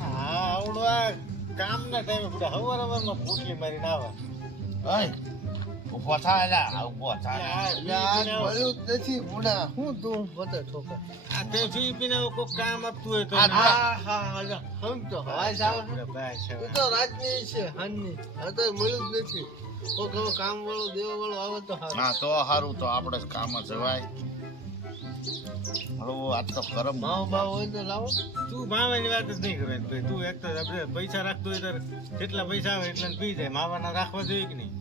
હા આવડો આ કામના ટાઈમે બધા હવાર હવારમાં પોટલી મારીને આવે. ઓય ઊભો થા આ ઊભો થા નથી બુડા હું તું બધે ઠોકર. આ તે ફી પીને કોઈ કામ આપતું હોય તો હા હા હા તો ભાઈ તો રાજની છે હાનની તો મળ્યું જ નથી. હવે કામ વાળો દેવા વાળો આવે તો હા તો સારું તો આપણે જ કામ જ જવાય હલો આજ તો કરમ ભાવ ભાવ હોય તો લાવો. તું માવાની વાત જ નહીં કરે ભાઈ તું એક તો આપણે પૈસા રાખતો હોય તારે જેટલા પૈસા આવે એટલા પી જાય. માવાના રાખવા જોઈએ કે નહીં?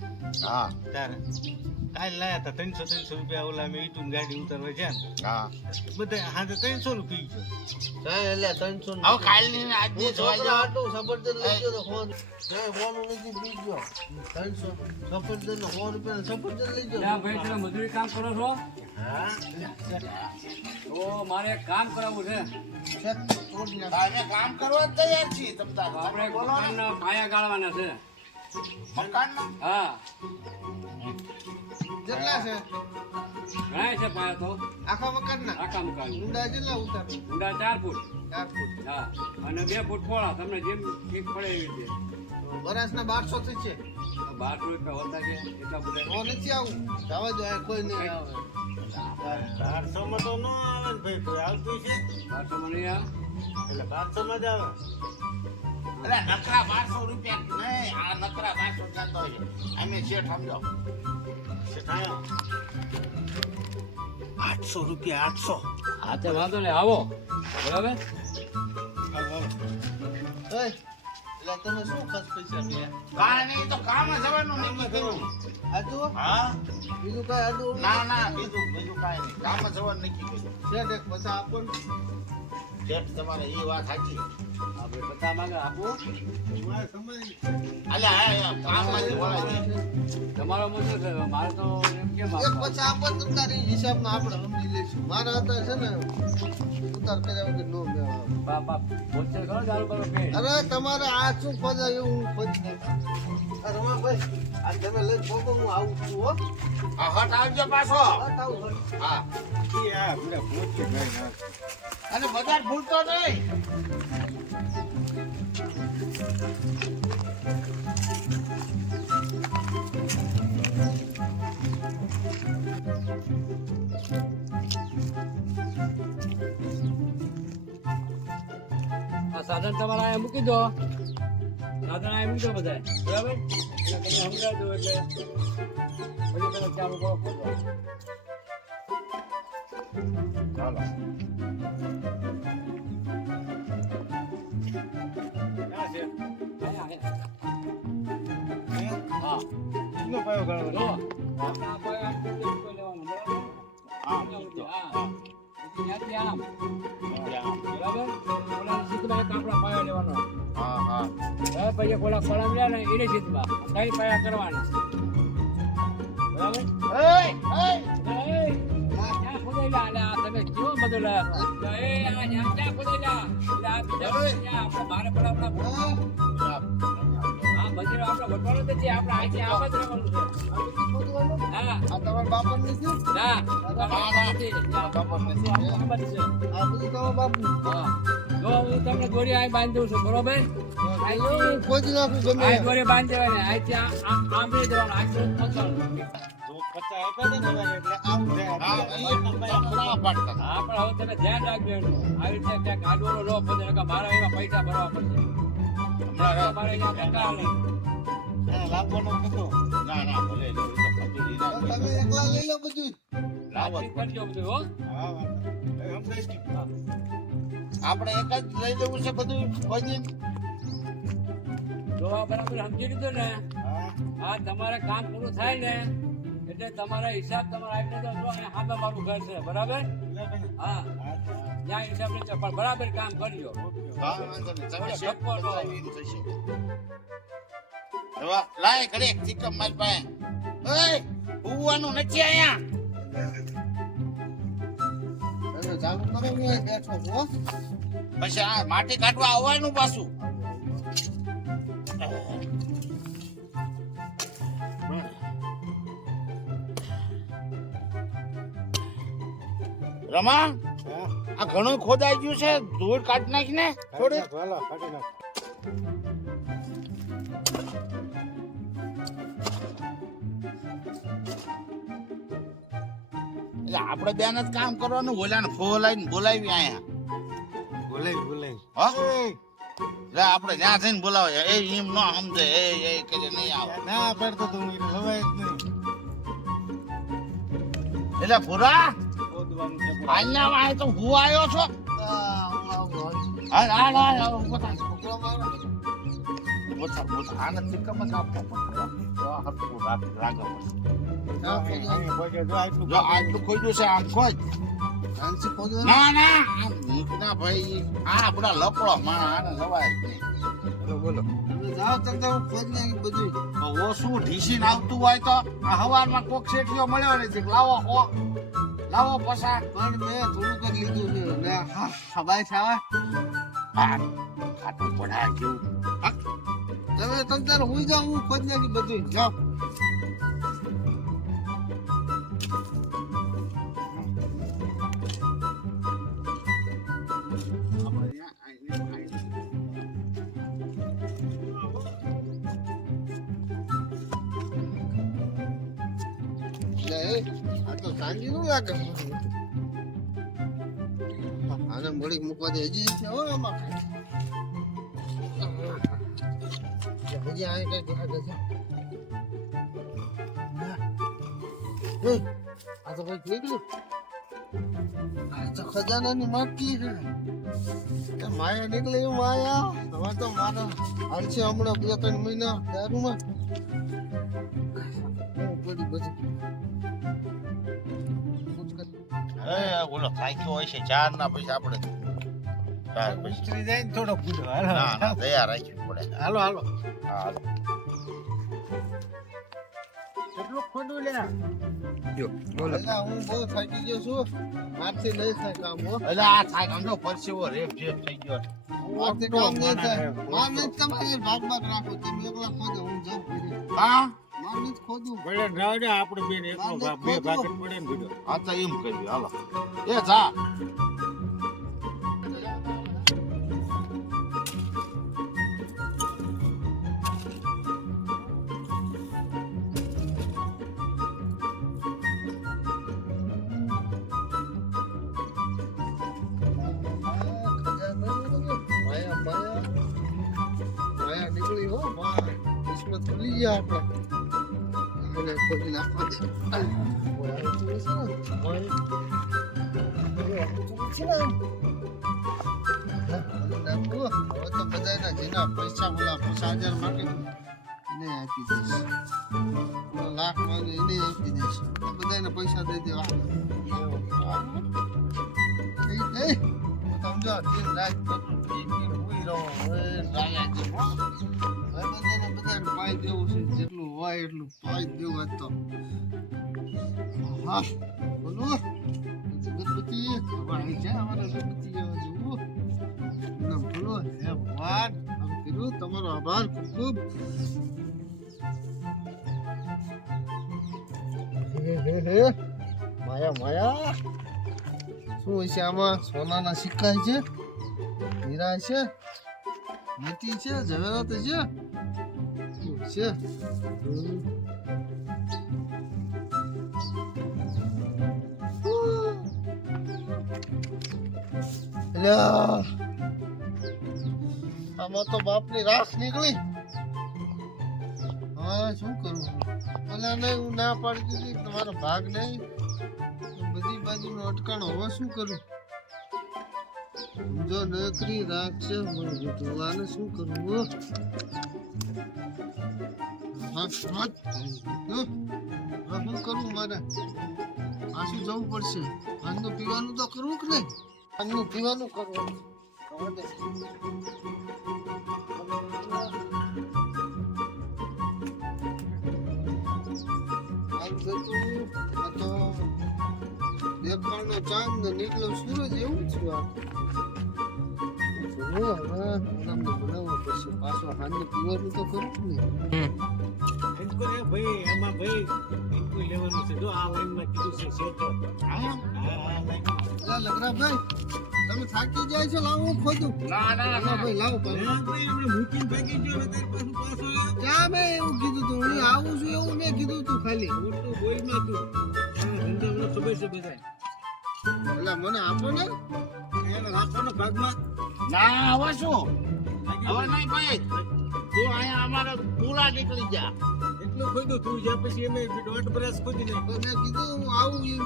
હા. તારે. કાલ લાયા હતા ત્રણસો ત્રણસો રૂપિયા ઓલા મેં ઈટુન ગાડી ઉતારવા છે ને. હા. બધા હા તો ત્રણસો નું પી ગયો. જાય એટલે ત્રણસો હવે કાલની આજની છોકરા. આટલું સફરજન લઈ ગયો ફોન. જાય ફોન નથી પી ગયો. ત્રણસો સફરજન સો રૂપિયા સફરજન લઈ ગયો. ભાઈ તમે મજૂરી કામ કરો છો? તો મારે એક કામ કરાવવું છે. કામ કરવા તૈયાર છીએ તમ તાર. તો આપણે પાયા ગાળવાના છે. હા. કેટલા છે? ઘણા છે પાયા તો. આખા મકાનના? આખા મકાન ઊંડા કેટલા ઉતાર? ઊંડા ચાર ફૂટ. ચાર ફૂટ. હા. અને બે ફૂટ પોળા તમને જેમ ઠીક પડે એવી રીતે. વરાસના બારસો થી છે. બાર રૂપિયા હોતા છે એટલા બધા. નથી આવું. જવા દો કોઈ નહીં આવે. બારસો માં તો ન આવે ને ભાઈ કોઈ આવતું છે બારસો મને આ એટલે બારસો માં જ આવે અરે નકરા બારસો રૂપિયા નહીં આ નકરા બારસો થતો છે અમે શેઠ સમજો શેઠાયો. આઠસો રૂપિયા આઠસો હા તે વાંધો નહીં આવો. બરાબર? ઓય, એટલે તમે શું પૈસા કર્યા કાંઈ તો કામ જવાનું નક્કી કર્યું. હજુ? હા? બીજું કઈ આદુ ના ના બીજું બીજું કાંઈ નહીં. કામ જવાનું નક્કી કર્યું. શેઠ એક પચાસ આપો શેઠ તમારે એ વાત સાચી. તમારો મુદ્દો છે મારે તો એમ કેમ તમારી હિસાબમાં આપણે સમજી લઈશું. મારા હતા છે ને ઉતાર કર્યા વગર નો બાપા કરો અરે તમારે આ શું પદા એવું અરે રમાભાઈ આ તમે લઈ પોકો હું આવું છું હો. આ હટ આવજો પાછો. હટ આવું હા. એ આ બધા પોટલી ભાઈ અને બજાર ભૂલતો નહીં. સાધન તમારા અહીંયા મૂકી દો. સાધન અહીંયા મૂકી દો બધા બરાબર? એટલે તમે સમજાવજો એટલે. પછી તમે ચાલુ કરો. ચાલો પાયો લેવાનું? હા, હા. પછી ત્યાંથી આમ, ત્યાં. બરાબર? ઓલા સીધમાં એક આપણા પાયો લેવાનો. હા હા હવે પછી ઓલા કળમ લે ને એને સીધમાં. કઈ પાયા કરવાના. બરાબર? તમે કેવો બધો? એ, આ ન્યા ક્યાં? એટલે આ બીજા આપણે બહાર પડા પડા. હા, મંદિર આપણે વટવાનું જ છે. આપણે અહીંથી આમ જ રહેવાનું છે. હા, આ. આ નથી. આ. આ બધું દોરી દઉં છું બરોબર ખોજી નાખું ગમે અહીં દોરી બાંધી દેવાની અહીંથી આ- આ- આપણે એક જ લઈ લેવું છે બધું કોઈ જો આ બરાબર સમજી લીધું ને. આ તમારે કામ પૂરું થાય ને એટલે તમારા હિસાબ તમારા આપી દો જો અહીંયા સામે મારું ઘર છે બરાબર? હા. જ્યાં ત્યાં હિસાબ લેજો પણ બરાબર કામ કરજો. નો. લાય ઘડી એક મારી પાસે. ઓય નથી હો. પછી આ માટી કાઢવા આવવાનું પાછું. રમા આ ઘણું ખોદાઈ ગયું છે ધૂળ કાઢી નાખ ને થોડી એટલે આપણે બેન જ કામ કરવાનું ઓલાને ફોલાઈને બોલાવી અહીંયા બોલાય બોલાવી. હા? એટલે આપણે જ્યાં જઈને બોલાવે. એ એમ ન સમજે એ એ કે નહીં આવે. ના પડતો તો હવે જ નહીં. એટલે ભૂરા ખોદવાનું છે. હાલના વાય તો હું આવ્યો છો હાલ. હાલ હાલ થા, ઊભો થા. આને ટીકમ જ પડે. જો આ હરખું રાખ- રાખો પડે. હા, ખોદો. અહીં પગે જો આટલું ખોદ્યું છે આમ ખોજ. ના ના મૂકના ભાઈ આ આપણા લપડો માં આને લવાય નહીં. તમે જાઓ તમે તો હું ખોદી નાખી બધું. ઓછું ઢીસીને આવતું હોય તો આ હવારમાં કોક શેઠિયો મળ્યો નથી લાવો હો લાવો પસા પણ મેં થોડુંક જ લીધું છે. ને હા, હવાઈ ખાવા. હા ખાટું પડાય જેવું તમે તમ તારે હુઈ જાઓ હું ખોદી નાખી બધું જાઓ. આને મૂકવા દે. હજી હજી આ કઈ દેખાડે છે? આ તો કંઈક નીકળ્યું આ તો ખજાનાની માટી છે. માયા નીકળી માયા. તો મારા હાલ હમણાં બે ત્રણ મહિના દારૂમાં. પડી બધી એ થાક્યો હોય છે, ચાર ના પૈસા આપણે ઉતરી જાય ને થોડો કૂદો હાલો ના ના તૈયાર રાખવી પડે. હાલો હાલો. હાલો. કેટલું ખોટું લ્યા અલા, હું બહુ થાકી ગયો છું. મારથી નહીં થાય કામ હો. એટલે આ થાક સમજો પરસેવો રેપ જેપ થઈ ગયો. મારથી કામ નહીં થાય. માર. તમારે ભાગ ભાગ રાખો તમે એકલા ખોદો હું જાઉં ઘરે. હા? માર નથી ભલે રાવ આપણે બેન એકલો ભાગ બે ભાગ પડે ને બીજો હા તો એમ હાલો. એ જા. ગયા આપણે ખોલી નાખવા. હવે તો બધાયના જેના પૈસા ઓલા પચાસ હજાર એને આપી દઈશ. લાખ માંગે એને આપી દઈશ બધાને પૈસા દઈ દેવા. સમજો બધાને પાઈ દેવું છે, જેટલું હોય એટલું પાઈ દેવું આજ તો. હા, બોલો. ગણપતિ અહીં છે અમારા ગણપતિ જેવા જેવું. ના, બોલો. હે ભગવાન આમ કર્યું, તમારો આભાર, ખૂબ ખૂબ. માયા માયા. શું છે આમાં? સોનાના સિક્કા છે, હીરા છે મોતી છે, ઝવેરાત છે. છે. આમાં તો બાપની રાખ નીકળી. હા, શું કરું ઓલા નહીં, હું ના પાડી દીધી તમારો ભાગ નહીં. બધી બાજુનો અટકાણો. હવે શું કરું? જો નોકરી રાખશે, મને કીધું આને શું કરવું હો? હા કરવું મારે આસુ જવું પડશે આજનું પીવાનું તો કરવું કે નહીં આજનું પીવાનું કરવું તો દેખાડનો ચાંદ ને નીકળ્યો સૂરજ એવું છે આ હવે બનાવવું પડશે પાછો હાંજે પીવાનું તો કરવું જ ને પિંકુ ભાઈ એમાં ભાઈ પિંકુ લેવાનું છે. જો આ લાઈનમાં કીધું છે શેઠો. હા? આ લગરા ભાઈ તમે થાકી જાય છો લાવો હું ખોદું. ના ના ના. ભાઈ લાવો ભાઈ આપણે મૂકીને ભાગી ગયો ને તાર પાછું પાછો ક્યાં મેં એવું કીધું તું? હું આવું છું એવું મેં કીધું તું ખાલી. હું તો બોલમાં તું ધંધા મને ખબર છે બધા એટલે મને આપો ને. એને રાખો ને ભાગમાં. ના આવો શું હવે નહીં ભાઈ. તું અહીંયા અમારા પૂરા નીકળી ગયા. એટલું ખોદ્યું તું જ્યાં પછી અમે દોઢ બરસ ખોદી તો મેં કીધું હું આવું એમ.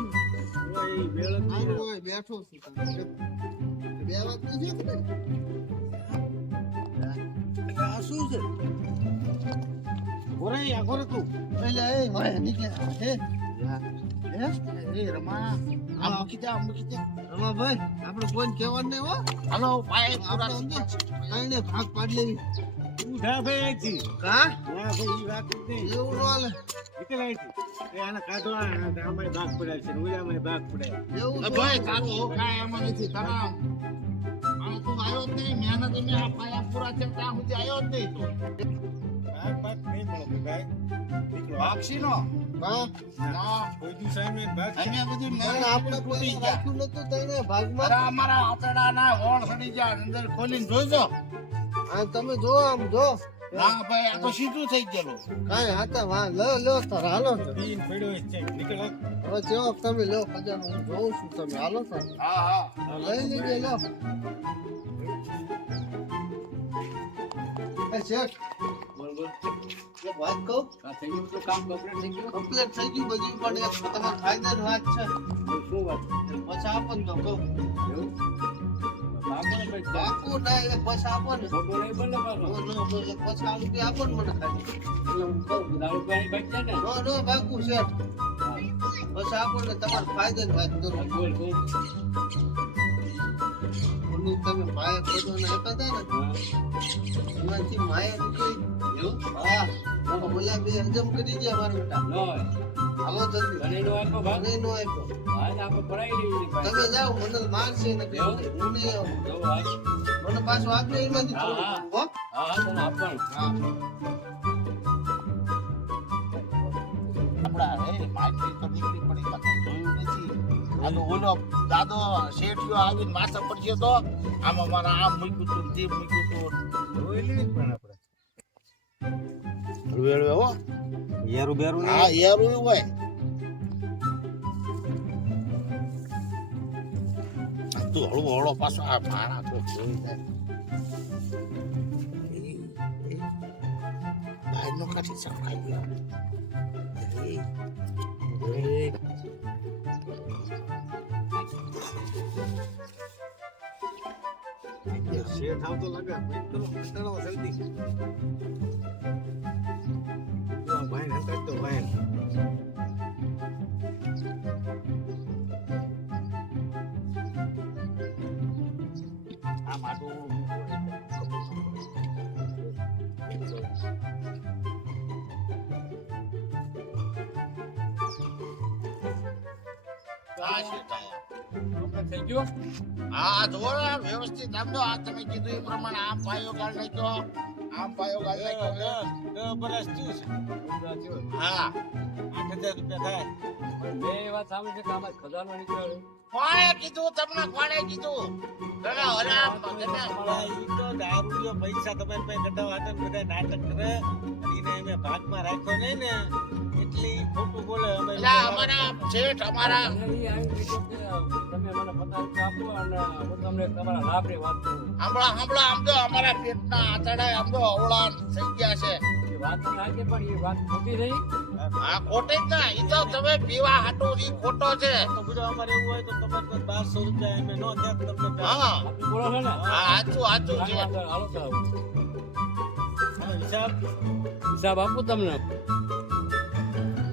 ઓય, એ વેળ જ નહીં આવું આવે. હોય બેઠો છું બે વાત છે કે આ શું છે? ઘોરે આ તું. એટલે એ હોય નીકળે હે? હે? એ રમા. આ મૂકી દે આ મૂકી દે. રમાભાઈ આપણે કોઈ કહેવાનું નહીં હો. હાલો ભાઈ આપણે અંદર આઈને ભાગ પાડી લેવી. જા ભાઈ. કા ભાઈ, ઈ વાત એવું. આને કાઢો, ભાગ પડાય છે ને ઓલામાંય ભાગ પડાય. એવું ભાઈ તારું હું કાંઈ એમાં નથી. તને આમ તું આવ્યો જ નહીં. મહેનત મેં આ પાયા પૂરા છે ત્યાં સુધી આવ્યો જ નહીં તું. ભાગ ભાગ નહીં મળે ભાઈ. ભાગશી નો હા. ના ભાગમાં? અમારા હોળ સડી ગયા. અંદર ખોલીને જોઈજો આ તમે જો આમ જો. ના ભાઈ આ તો સીધું થઈ ગયેલું. કાંઈ હાથે વા લો લો તાર હાલો તો. પીને પડ્યો છે. નીકળો. હવે જો તમે લો ખજાનો હું જોઉં છું તમે હાલો તો. હા હા. લઈ લીધે લો. એ શેઠ વાત કહું? થઈ ગયું. તો કામ કમ્પ્લીટ થઈ ગયું? કમ્પ્લીટ થઈ ગયું બધું પણ એક તમારા ફાયદાની વાત છે. શું વાત? પછી આપો ને તો કહું. એવું? બાકુ ના એટલે પછી આપો ને. ખોટો નહીં બોલ ને પાછો. નો, નો, નો, એટલે પછી આ રૂપિયા આપો ને મને ખાલી. એટલે હું કહું દારૂ પીવાની બચશે ને? નો નો બાકુ શેઠ. હા. આપો ને તમારા ફાયદાની વાત કરું. બોલ બોલ. ઓલું તમે માયા ખોદવાના હતા ને? એમાંથી માયા નીકળી એવું? હા. બોલ્યા બે હજમ કરી ગયા મારા બેટા. નો. હાલો જલ્દી. મને એનો આખો ભાગ મને નો આપ્યો. હા આપણે પડાવી લેવી તમે જાઓ મને મારશે ને? હું નહીં આવું. જો. મને પાછો આપ્યો એમાંથી હા, હા. હા? હા તને આપવાનું. હા. આપણા રે માઇકી તો નીકળી પડી કશું જોયું નથી. આ ઓલો દાદો શેઠિયો આવીને માથા પડશે તો આમાં મારા આમ મૂક્યું તું તે મૂક્યું તું. જોઈ લઈએ પણ આપણે. હળવે હળવે હો. યારું બેરું નહીં. હા યારું હોય આ તું હળવો હળવો પાછો આ મારા તો જોઈ જાય બહારનો કાઢી સાફ ખાઈ ગયો શેઠ આવતો લાગે. ભાઈ, ચલો, ચલો, જલ્દી. શેઠ આયા. કમ્પ્લીટ થઈ ગયું હા ને, વ્યવસ્થિત આમ તો આ તમે કીધું એ પ્રમાણે આમ પાયો ગાળ નાખ્યો આમ પાયો ગાળ નાખ્યો બરસ થયું છે. હા આઠ હજાર રૂપિયા થાય. મેં એ વાત સાંભળી છે કે આમાં ખજાનો નીકળ્યો કોણે કીધું તમને કોણે કીધું હરામ તો પૈસા તમારી પાસે કઢાવવા હતા બધા નાટક કરે એને અમે ભાગમાં રાખ્યો નહીં ને એટલે ખોટું બોલે અમે અમારા શેઠ અમારા તમે મને આપો અને હું તમને તમારા લાભની વાત કરું હમણાં હમણાં આમ તો અમારા પેટના આંતરડા આમ તો અવળા થઈ ગયા છે વાત તો પણ એ વાત ખોટી રહી. આ ખોટે જ ના ઈ તો તમે પીવા હાટું ઈ ખોટો છે. તો બીજો અમારે એવું હોય તો તમારે પાસે બારસો રૂપિયા નો તમને હા. બોલો છો ને? હા સાચું સાચું છે. હાલો. હિસાબ? હિસાબ આપું તમને.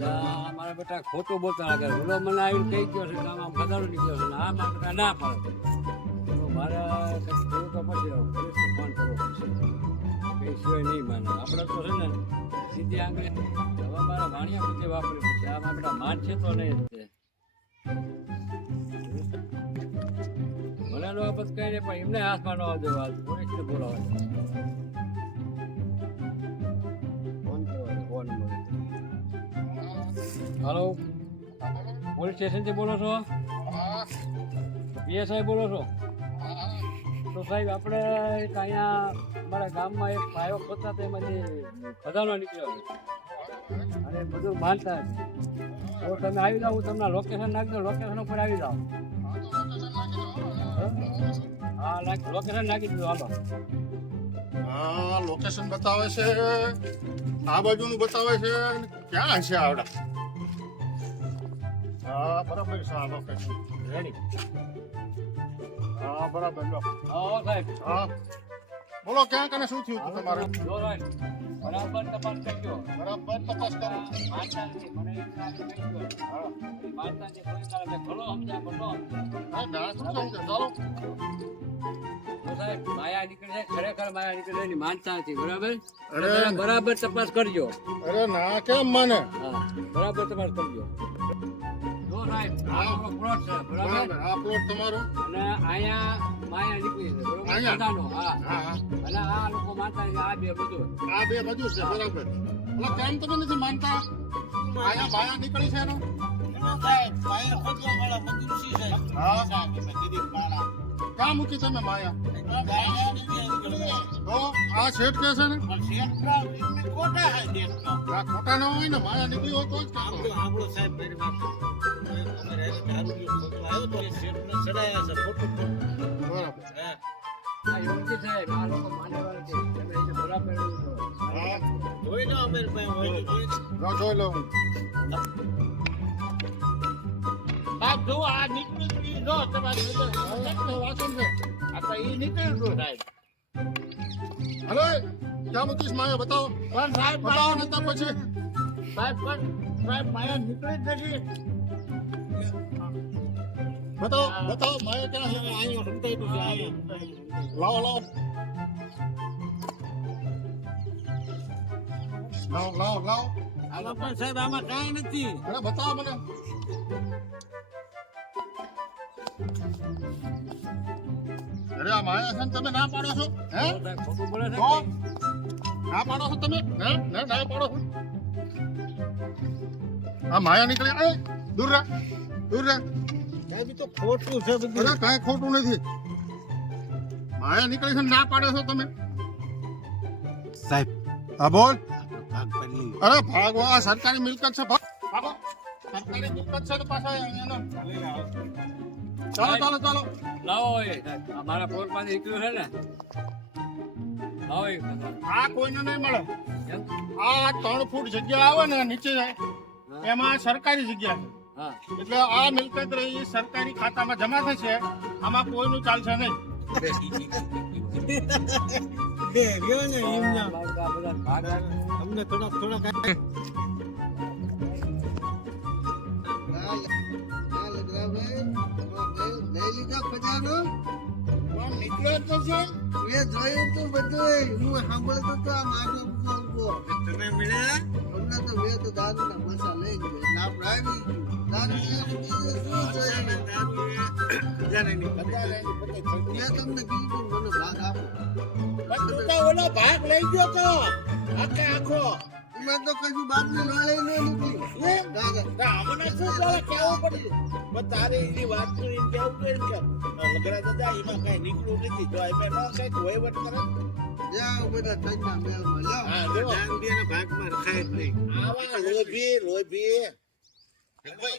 લા, મારા બેટા ખોટું બોલતા લાગે ઓલો મને આવીને કહી ગયો છે કામ આમ ખજાનો નીકળ્યો છે. આ મારા બેટા ના પાડે. તો મારે તો પછી ફોન પડશે કઈ સિવાય નહીં માને. આપણે તો છે ને સીધી આંગળી હવે મારા વાણિયા બુદ્ધિ વાપરી પછી આમ આપણા માન છે તો નહીં મને નો આપત કઈ નહીં પણ એમને હાથમાં ન આવજો ફોન કરવાનો હાલો? પોલીસ સ્ટેશનથી બોલો છો? પીએસઆઈ બોલો છો? તો સાહેબ આપણે અહીંયા અમારા ગામમાં એક પાયો ખોતા તેમાંથી ખજાનો નીકળ્યો અને બધું માનતા તો તમે આવી જાઓ હું તમને લોકેશન નાખી દઉં લોકેશન ઉપર આવી જાઓ. હા? નાખ લોકેશન નાખી દીધું હાલો. હા લોકેશન બતાવે છે. આ બાજુનું બતાવે છે. ક્યાં છે આવડા? હા બરાબર છે આ લોકેશન રેડી હા બરાબર લો. હા સાહેબ. હા. બોલો ક્યાં કને શું થયું તમારે? બરાબર તપાસ કરજો. બરાબર તપાસ કરો. માનતા મને એક સારી કહી દો. હા. કોઈ કારણ મેં ઘણો સમજ્યા. ઘણો હા, ના, શું સમજે? ચાલો સાહેબ માયા નીકળે છે ખરેખર માયા નીકળે એની માનતા નથી બરાબર અરે. બરાબર તપાસ કરજો. અરે ના કેમ માને? હા બરાબર તપાસ કરજો. બરાબર. આ પ્લોટ તમારો? અને અહીંયા માયા નીકળી છે બરાબર? હા. હા હા. અને આ લોકો માનતા છે આ બે બધું આ બે બધું છે બરાબર. એટલે કેમ તમે નથી માનતા? અહીંયા બાયા નીકળી છે એનો? હા. ક્યાં મૂકી તમે માયા. તો આ શેઠ કે છે ને? ખોટા ના હોય ને માયા નીકળી હોય તો જ કામ આપણો સાહેબ મારી વાત. બરાબર. જોઈ લો લો. જો આ નીકળી જ તમારી કેટલું વાંચન છે. આ તો ઈ નીકળી ગયું સાહેબ. હલો ક્યાં મૂકીશ માયા બતાવો. પણ સાહેબ બતાવો ને તો પછી. સાહેબ પણ સાહેબ માયા નીકળી જ નથી. બતાવો બતાવો માયા ક્યાં છે? અહીંયા સમજાય તો લાવો લાવો. લાવો લાવો લાવો. સાહેબ આમાં કાંઈ નથી. બતાવો મને. અરે આ માયા છે ને તમે ના પાડો છો હે? ખોટું બોલે છે ના પાડો છો તમે? હે? ના ના પાડો છો? આ માયા નીકળે. એ દૂર રહે દૂર રહે સાહેબ તો ખોટું છે બધું અરે કાંઈ ખોટું નથી. માયા નીકળી છે ના પાડો છો તમે? સાહેબ હા બોલ. અરે ભાગવા સરકારી મિલકત છે ભાગ. ભાગો સરકારી મિલકત છે તો પાછા એનો ચાલો ચાલો ચાલો. લાવો એ. મારા પ્લોટ પાસે નીકળ્યું છે ને. લાવો એ. આ કોઈને નહીં મળે. આ ત્રણ ફૂટ જગ્યા આવે ને નીચે જાય એમાં સરકારી જગ્યા છે. એટલે આ મિલકત રહી એ સરકારી ખાતામાં જમા થશે આમાં કોઈનું ચાલશે નહીં. અમને થોડા થોડાક જ નથી મેં જોયું તું બધું હું સાંભળતો તો આ માનો ઊભો તમે મળ્યા? હમણાં તો મેં તો પૈસા લઈ ગયા. દારૂ તમને કીધું મને ભાગ આપો. પણ તું તો ઓલો ભાગ લઈ ગયો તો. આખે આખો. તો કશું ન નીકળી અમને શું તારે કહેવું પડ્યું પણ તારે એની વાત કરીને કહેવું પડ્યું કે લગડા દાદા એમાં કઈ નીકળ્યું નથી. જો એમાં ન કંઈક વહીવટ કરે? જાઓ બધા ઠંડા મેળમાં. જાઓ હા જો ડાંગીયાના ભાગમાં રખાય જ નહીં. આવા લોભી લોભી. ભાઈ